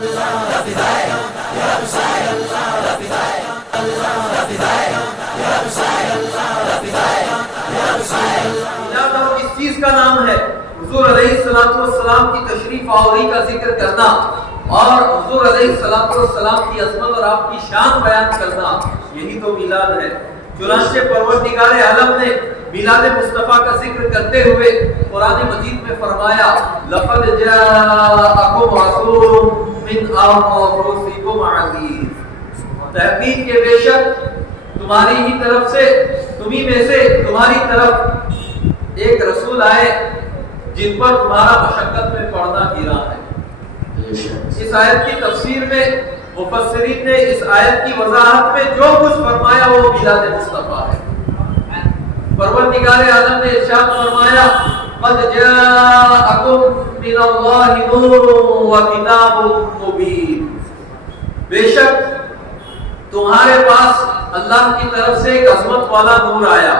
اس چیز کا نام ہے حضور علیہ السلام کی تشریف آوری کا ذکر کرنا اور حضور علیہ السلام کی عظمت اور آپ کی شان بیان کرنا، یہی تو میلاد ہے۔ چنانچہ پروردگار عالم نے میلاد مصطفیٰ کا ذکر کرتے ہوئے قرآن مجید میں فرمایا لقد جاءکم رسول من انفسکم عزیز، تحقیق کے بے شک تمہاری ہی طرف سے، تمہیں میں سے تمہاری طرف ایک رسول آئے جن پر تمہارا مشقت میں پڑنا گرا ہے۔ اس آیت کی تفسیر میں مفسرین نے اس آیت کی وضاحت میں جو کچھ فرمایا وہ میلاد مصطفیٰ ہے۔ پروردگار عالم نے ارشاد فرمایا قد جاءکم من اللہ نور وکتاب مبین، بے شک تمہارے پاس اللہ کی طرف سے ایک عظمت والا نور آیا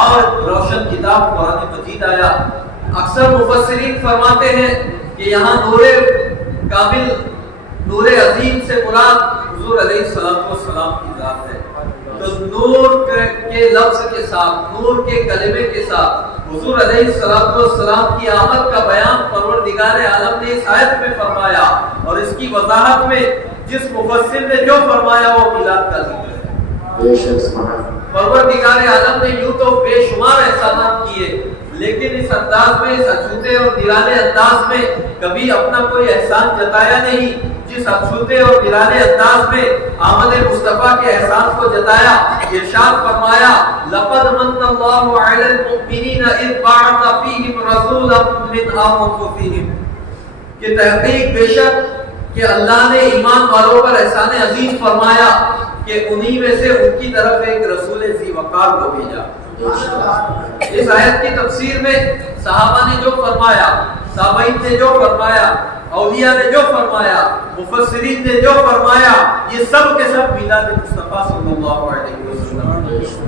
اور روشن کتاب قرآن مجید آیا۔ اکثر مفسرین فرماتے ہیں کہ یہاں نور کامل، نور عظیم سے مراد حضور علیہ السلام کی ذات ہے۔ تو نور کے لفظ کے ساتھ، نور کے کلمے کے ساتھ حضور علیہ السلام کی آمد کا بیان پروردگار عالم نے اس آیت میں فرمایا، اور اس کی وضاحت میں جس مفسر نے جو فرمایا وہ میلاد کا ذکر ہے۔ پروردگار عالم نے یوں تو بے شمار احسانات کیے، لیکن اس انداز میں، اس اچھوتے اور نرانے انداز میں کبھی اپنا کوئی احسان جتایا نہیں جس اچھوتے اور نرانے انداز میں آمد مصطفیٰ کے احسان کو جتایا۔ ارشاد فرمایا لقد من اللہ علی المؤمنین اذ بعث فیہم رسولا من انفسہم، کہ تحقیق بے شک کہ اللہ نے ایمان والوں پر احسان عظیم فرمایا کہ انہی میں سے ان کی طرف ایک رسول ذی وقار کو بھیجا۔ اس آیت کی تفسیر میں صحابہ نے جو فرمایا، تابعین نے جو فرمایا، اولیاء نے جو فرمایا، مفسرین نے جو فرمایا، یہ سب کے سب میلاد مصطفیٰ صلی اللہ علیہ وسلم۔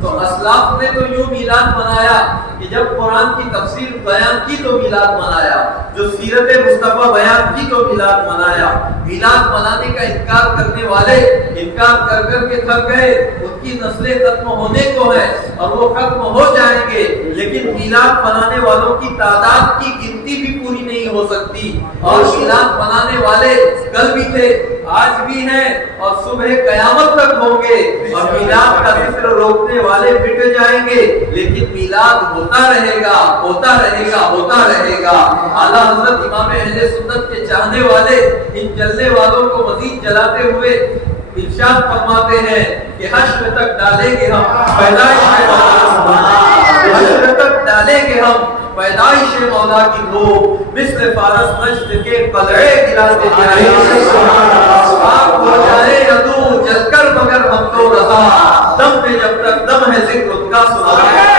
تو اسلاف نے تو یوں میلاد منایا کہ جب قرآن کی تفسیر بیان کی تو میلاد منایا، جو سیرت مصطفیٰ بیان کی تو میلاد منایا۔ میلاد منانے کا انکار کرنے والے انکار کر کر کے تھک گئے، ان کی نسلیں ختم ہونے کو ہیں اور وہ ختم ہو جائیں گے، لیکن میلاد منانے والوں کی تعداد کی گنتی بھی پوری نہیں ہو سکتی۔ اور میلاد منانے والے کل بھی تھے، آج بھی ہیں اور صبح قیامت تک ہوں گے، اور میلاد کا ذکر روکنے والے مٹ جائیں گے، لیکن میلاد ہوتا رہے گا، ہوتا رہے گا، ہوتا رہے گا۔ اعلیٰ حضرت امام اہل سنت کے چاہنے والے ان جلنے والوں کو مزید جلاتے ہوئے ارشاد فرماتے ہیں کہ حشر تک ڈالیں گے ہم پیدائش حشر تک ڈالیں گے ہم پیدائش مولا کی دھوپ، مثل فارس نجد کے قلعے گراتے جائیں، آگ ہو جائے ادو جل کر مگر ہم تو رہا، دم پہ جب تک دم ہے ذکر ان کا سنا ہے۔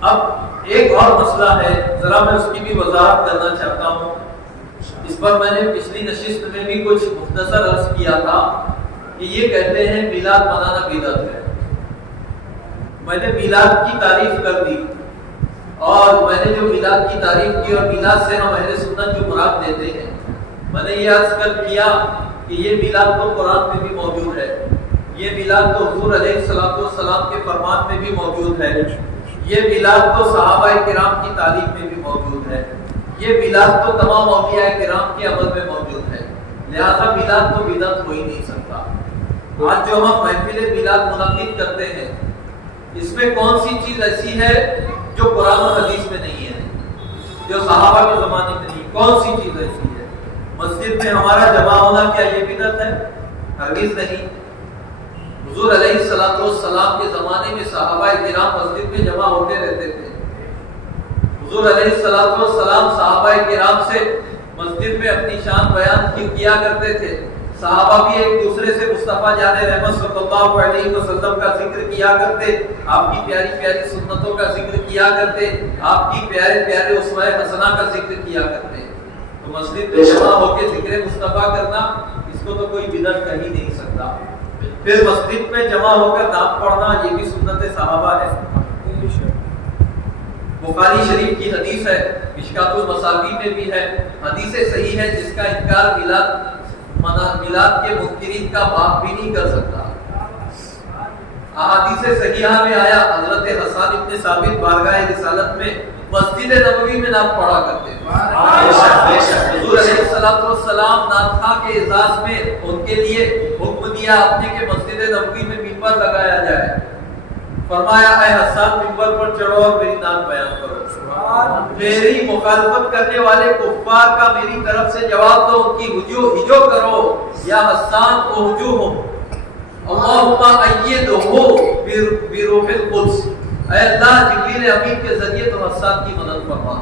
اب ایک اور مسئلہ ہے، ذرا میں اس کی بھی وضاحت کرنا چاہتا ہوں۔ اس پر میں نے پچھلی نشست میں بھی کچھ مختصر عرض کیا تھا کہ یہ کہتے ہیں میلاد منانا بدعت ہے۔ میں نے میلاد کی تعریف کر دی، اور میں نے جو میلاد کی تعریف کی اور میلاد سے ہم اہل سنت جو مراد لیتے ہیں، میں نے یہ عرض کر کیا کہ یہ میلاد تو قرآن میں بھی موجود ہے، یہ میلاد تو حضور علیہ السلام کے فرمان میں بھی موجود ہے، یہ میلاد تو صحابہ کرام کی تعلیم میں بھی موجود ہے، یہ میلاد تو تمام اولیاء کرام کے عمل میں موجود ہے، لہذا میلاد تو بدعت ہو ہی نہیں سکتا۔ آج جو ہم محفل میلاد منعقد کرتے ہیں، اس میں کون سی چیز ایسی ہے جو قرآن و حدیث میں نہیں ہے، جو صحابہ کے زمانے میں نہیں؟ کون سی چیز ایسی ہے؟ مسجد میں ہمارا جمع ہونا کیا یہ بدعت ہے؟ ہرگز نہیں۔ حضور علیہ السلام کے زمانے میں صحابہ کرام مسجد میں جمع ہوتے رہتے تھے۔ حضور علیہ السلام صحابہ کرام سے مسجد میں اپنی شان بیان کیا کرتے تھے، صحابہ بھی ایک دوسرے سے مصطفیٰ جان رحمت صلی اللہ علیہ وسلم کا ذکر کیا کرتے، آپ کی پیاری پیاری سنتوں کا ذکر کیا کرتے، آپ کی پیارے پیارے اسوہ حسنہ کا ذکر کیا کرتے۔ تو مسجد میں جمع ہو کے ذکر مصطفیٰ کرنا، اس کو تو کوئی بدعت کہہ ہی نہیں سکتا۔ پھر مسجد میں جمع ہو کر نعت پڑھنا، یہ بھی سنت صحابہ ہے۔ بخاری شریف کی حدیث ہے، مشکات المصابیح میں بھی ہے، حدیث صحیح ہے جس کا انکار میلاد کے منکرین کا باپ بھی نہیں کر سکتا۔ احادیث صحیحہ میں آیا حضرت حسان ابن ثابت بارگاہ رسالت میں مسجد نبوی میں نعت پڑھا کرتے تھے۔ حضور علیہ الصلوۃ والسلام نعت خواہ کے اعزاز میں ان کے لیے حکم دیا آپ نے کہ مسجد نبوی میں منبر لگایا جائے۔ فرمایا اے حسان منبر پر چڑھو اور میری نعت بیان کرو۔ میری مخالفت کرنے والے کفار کا میری طرف سے جواب دو، ان کی ہجو کرو۔ یا حسان اہجوہم اللہم ایدہو بروح القدس، اے اللہ جبریل امین کے ذریعے تو حسان کی مدد فرما۔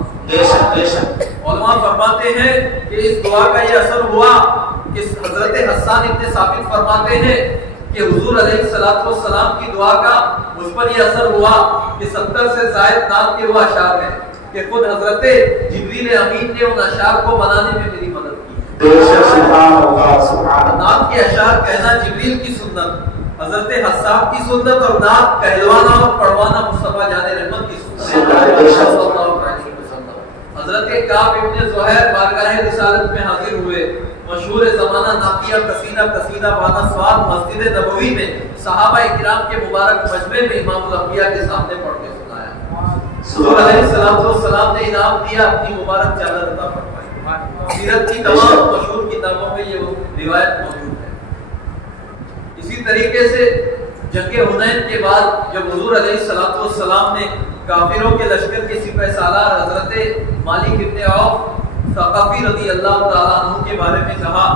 علماء فرماتے ہیں کہ اس دعا کا یہ اثر ہوا کہ حضرت حسان ابن ثابت فرماتے ہیں کہ حضور علیہ السلام کی دعا کا مجھ پر یہ اثر ہوا کہ 70 سے زائد نعت کے وہ اشعار ہیں کہ خود حضرت جبریل امین نے ان اشعار کو بنانے میں میری مدد کی۔ نعت کے اشعار کہنا جبریل کی سنت، حضرت حسان کی سنت، اور نعت کہلوانا اور پڑھوانا مصطفیٰ جان رحمت کی سنت۔ حضرت کعب ابن زہیر بارگاہ رسالت میں حاضر ہوئے، مشہور زمانہ ناقیہ قصیدہ بانا سواد مسجد نبوی میں صحابہ اکرام کے مبارک مجمع میں امام الانبیاء کے سامنے پڑھ کے سنایا۔ حضور علیہ السلام نے انعام دیا، اپنی مبارک چادر عطا فرمائی۔ سیرت کی تمام مشہور کتابوں میں یہ روایت موجود ہے۔ اسی طریقے سے جنگ حنین کے بعد جب حضور علیہ السلام نے کافروں کے لشکر کے سپہ سالار حضرت مالک ابن عوف ثقفی رضی اللہ تعالیٰ عنہ کے بارے میں کہا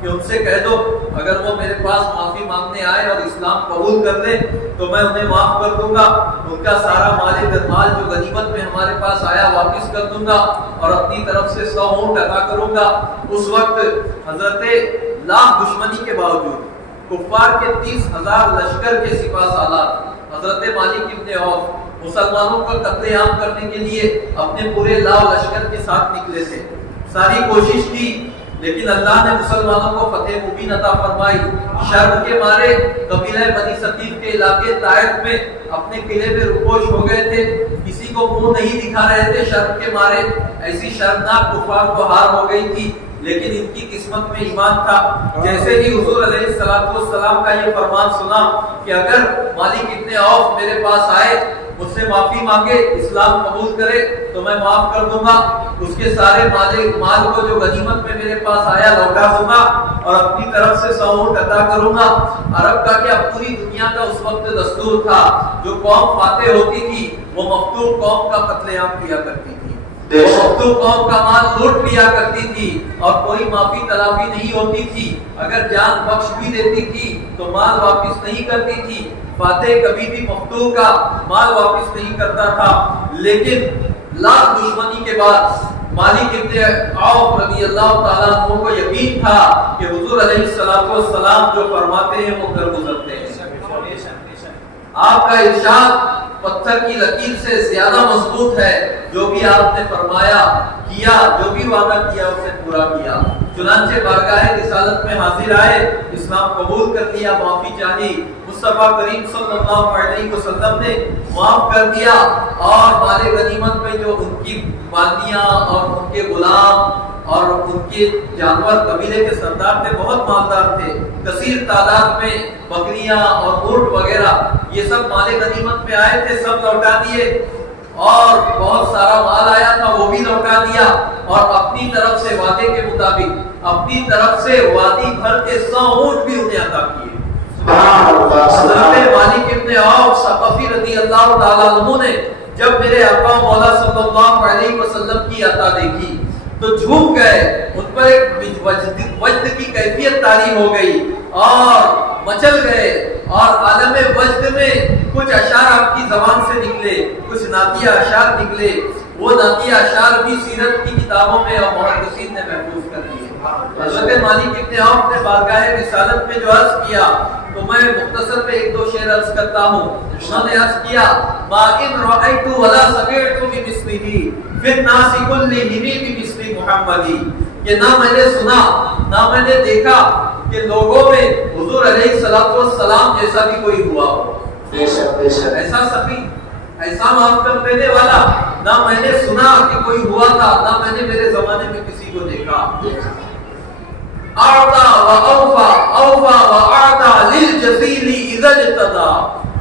کہ ان سے کہہ دو اگر وہ میرے پاس معافی مانگنے آئے اور اسلام قبول کر لیں تو میں انہیں معاف کر دوں گا، ان کا سارا مال جو غنیمت میں ہمارے پاس آیا واپس کر دوں گا اور اپنی طرف سے 100 اونٹ عطا کروں گا۔ اس وقت حضرت لاکھ دشمنی کے باوجود کفار کے 30,000 لشکر کے سپہ سالار حضرت مالک ابن عوف مسلمانوں کو قتل عام کرنے کے لیے اپنے پورے لاؤ لشکر کے ساتھ نکلے تھے۔ ساری کوشش کی لیکن اللہ نے مسلمانوں کو فتح مبین عطا فرمائی۔ شرم کے مارے قبیلہ بنی ثقیف کے علاقے طائف میں اپنے قلعے میں رپوش ہو گئے تھے، کسی کو منہ نہیں دکھا رہے تھے شرم کے مارے۔ ایسی شرمناک کفار کو ہار ہو گئی تھی لیکن ان کی قسمت میں ایمان تھا۔ جیسے ہی حضور علیہ السلام کا یہ فرمان سنا کہ اگر مالک ابن عوف میرے پاس آئے مجھ سے معافی مانگے اسلام قبول کرے تو میں معاف کر دوں گا، اس کے سارے مال کو جو غنیمت میں میرے پاس آیا لوٹا دوں گا اور اپنی طرف سے 100 اونٹ عطا کروں گا۔ عرب کا کیا پوری دنیا کا اس وقت دستور تھا، جو قوم فاتح ہوتی تھی وہ مفتوح قوم کا قتل عام کیا کرتی تھی، وہ مفتوح قوم کا مال لوٹ لیا کرتی تھی اور کوئی معافی تلافی نہیں ہوتی تھی۔ اگر جان بخش بھی دیتی تھی تو مال واپس نہیں کرتی تھی۔ فاتح کبھی بھی مفتوح کا مال واپس نہیں کرتا تھا۔ لیکن لاکھ دشمنی کے بعد مالک ابن عوف رضی اللہ تعالیٰ عنہ کو یقین تھا کہ حضور علیہ السلام جو فرماتے ہیں وہ کر گزرتے ہیں۔ آپ کا ارشاد پتھر کی لکیر سے زیادہ مضبوط ہے، جو بھی آپ نے فرمایا کیا، جو بھی وعدہ کیا اسے پورا کیا۔ چنانچہ بارگاہ رسالت میں حاضر آئے، اسلام قبول کر لیا، معافی چاہی، مصطفیٰ کریم صلی اللہ علیہ وسلم نے معاف کر دیا اور مال غنیمت میں جو ان کی باندیاں اور ان کے غلام اور ان کے جانور قبیلے کے سردار تھے، بہت مالدار تھے، کثیر تعداد میں بکریاں اور اونٹ وغیرہ یہ سب مال غنیمت میں آئے تھے، سب لوٹا دیے اور بہت سارا مال آیا تھا وہ بھی لوٹا دیا اور اپنی طرف سے وعدے کے مطابق اپنی طرف سے وادی بھر کے 100 اونٹ بھی انہیں عطا کیے۔ حضرت مالک ابن عوف ثقفی رضی اللہ تعالیٰ عنہ نے جب میرے آقا مولا صلی اللہ علیہ وسلم کی عطا دیکھی تو جھوم گئے، ان پر ایک وجد کی کیفیت طاری ہو گئی اور مچل گئے اور عالم وجد میں کچھ اشعار آپ کی زبان سے نکلے، کچھ نعتیہ اشعار نکلے، وہ نعتیہ اشعار بھی سیرت کی کتابوں میں اور محدثین نے محفوظ کر دیے۔ حضرت مالک ابن عوف نے بارگاہ رسالت میں جو عرض کیا تو میں مختصر میں ایک دو شعر عرض کرتا ہوں. انہوں نے عرض کیا ما ان رأیت ولا سمعت بمثله فی الناس کلہم بمثل محمد، کہ نہ میں نے سنا نہ میں نے دیکھا کہ لوگوں میں حضور علیہ الصلوۃ والسلام جیسا بھی کوئی ہوا ہو. ایسا سخی، ایسا معاف کر دینے والا نہ میں نے سنا کہ کوئی ہوا تھا، نہ میں نے میرے زمانے میں کسی کو دیکھا. اعطى واوفى اوفى واعطى للجزيل اذا اجتدى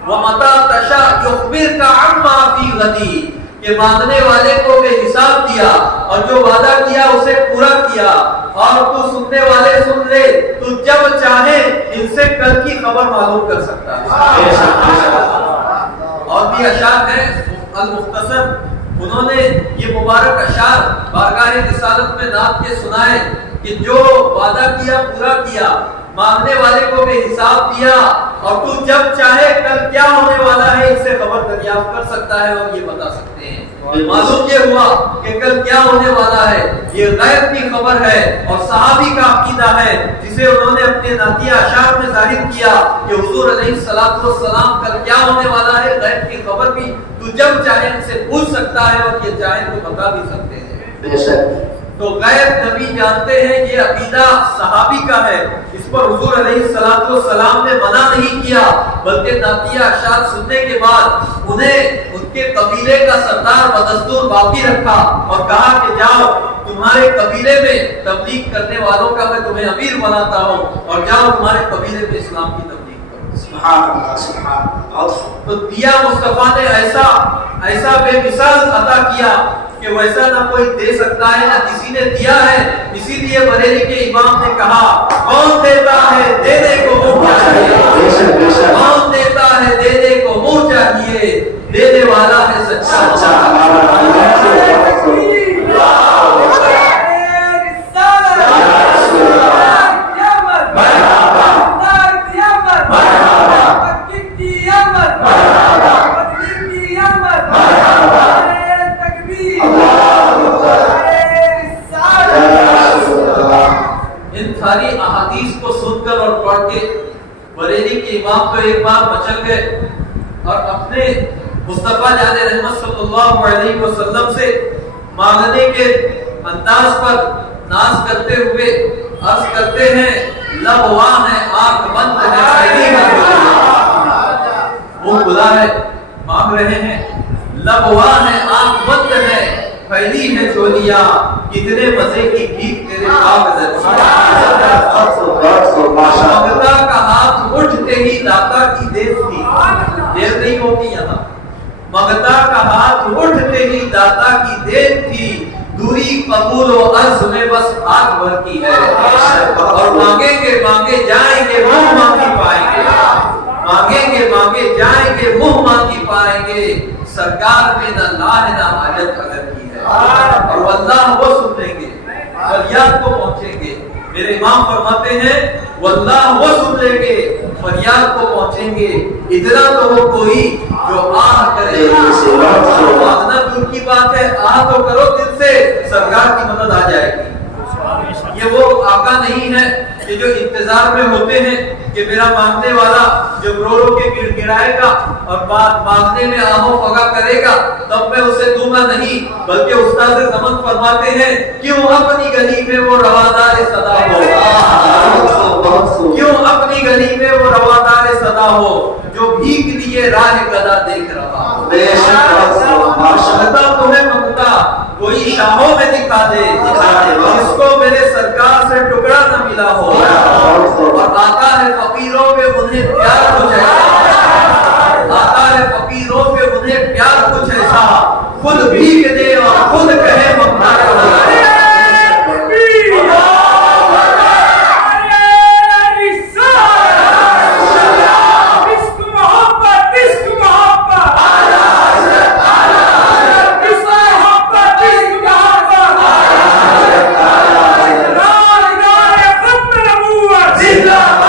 ومتى تشاء يخبرك عما في غدي، کہ مانگنے والے کو بے حساب دیا اور جو وعدہ کیا اسے پورا کیا، اور تو سننے والے سن لے، تو جب چاہے ان سے کل کی خبر معلوم کر سکتا ہے. اور بھی اشعار ہیں المختصر، انہوں نے یہ مبارک اشعار بارگاہ رسالت میں نعت کے سنائے کہ جو وعدہ کیا پورا کیا، مانگنے والے کو بے حساب دیا، اور تو جب چاہے کل کیا ہونے والا ہے اس سے خبر دریافت کر سکتا ہے اور یہ بتا سکتے ہیں. معلوم یہ ہوا کہ کل کیا ہونے والا ہے، یہ غیب کی خبر ہے اور صحابی کا عقیدہ ہے جسے انہوں نے اپنے نعتیہ اشعار میں ظاہر کیا کہ حضور علیہ الصلوۃ والسلام کل کیا ہونے والا ہے، غیب کی خبر بھی تو جب چاہے ان سے پوچھ سکتا ہے اور یہ چاہے تو بتا بھی سکتے ہیں. بے شک تو غیب نبی جانتے ہیں، یہ عقیدہ صحابی کا ہے. اس پر حضور علیہ الصلوۃ والسلام نے منع نہیں کیا، بلکہ نعتیہ اشعار سننے کے بعد انہیں ان کے قبیلے کا سردار بدستور باقی رکھا اور کہا کہ جاؤ تمہارے قبیلے میں تبلیغ کرنے والوں کا میں تمہیں امیر بناتا ہوں، اور جاؤ تمہارے قبیلے میں اسلام کی تبلیغ کرو. سبحان اللہ سبحان اللہ. تو دیا مصطفیٰ نے ایسا بے مثال عطا کیا کہ ویسا نہ کوئی دے سکتا ہے نہ کسی نے دیا ہے. اسی لیے بریلی کے امام نے کہا کون دیتا ہے دینے کو منہ چاہیے، کون دیتا ہے دینے کو منہ چاہیے، دینے والا ہے سچا. ساری احادیث کو سن کر اور پڑھ کے بریلی کے امام کو ایک بار مچل گئے اور اپنے مصطفیٰ جان رحمت صلی اللہ علیہ وسلم سے مانگنے کے انداز پر ناز کرتے ہوئے عرض کرتے ہیں لب واں ہے آنکھ بند ہے، وہ کھلا ہے مانگ رہے ہیں. لب واں ہے آنکھ بند ہے، پھیلی ہے چولیاں، کتنے مزے کی بھیک تیرے پاک دریا. مانگتا کا ہاتھ اٹھتے ہی داتا کی دیر تھی، دیر نہیں ہوتی یہاں. مانگتا کا ہاتھ اٹھتے ہی داتا کی دیر تھی، دوری قبول و عرض میں بس ہاتھ بھر کی ہے. اور مانگیں گے مانگے جائیں گے منہ مانگی پائیں گے، مانگیں گے مانگے جائیں گے منہ مانگی پائیں گے. سرکار میں نہ لاہ نہ حاجت اگر کی ہے، اور واللہ وہ سن لیں گے، فریاد کو پہنچیں گے. میرے امام فرماتے ہیں واللہ وہ سن لیں گے، فریاد کو پہنچیں گے. اتنا تو وہ کوئی جو آہ کرے، مانگنا دور کی بات ہے، آہ تو کرو دل سے، سرکار کی مدد آ جائے گی. یہ وہ آقا نہیں ہے کہ جو انتظار میں ہوتے ہیں کہ میرا مانگنے والا جب رو رو کے گڑ گڑائے گا اور بات مانگنے میں آہو فغا کرے گا تب میں اسے دوں گا. نہیں، بلکہ استاد زمان فرماتے ہیں کیوں اپنی گلی میں وہ روادار صدا ہو، کیوں اپنی گلی میں وہ روادار صدا ہو جو بھیک لیے راہ گدا دیکھ رہا ہو. مانگتا تمہیں منگتا کوئی شاہوں میں دکھا دے، جس کو میرے سرکار سے ٹکڑا نہ ملا ہو. اور آتا ہے فقیروں پہ انہیں پیار کچھ ایسا، آتا ہے فقیروں پہ انہیں پیار کچھ ایسا، خود بھیگ دے اور خود کہے ممتا کرنا. زندہ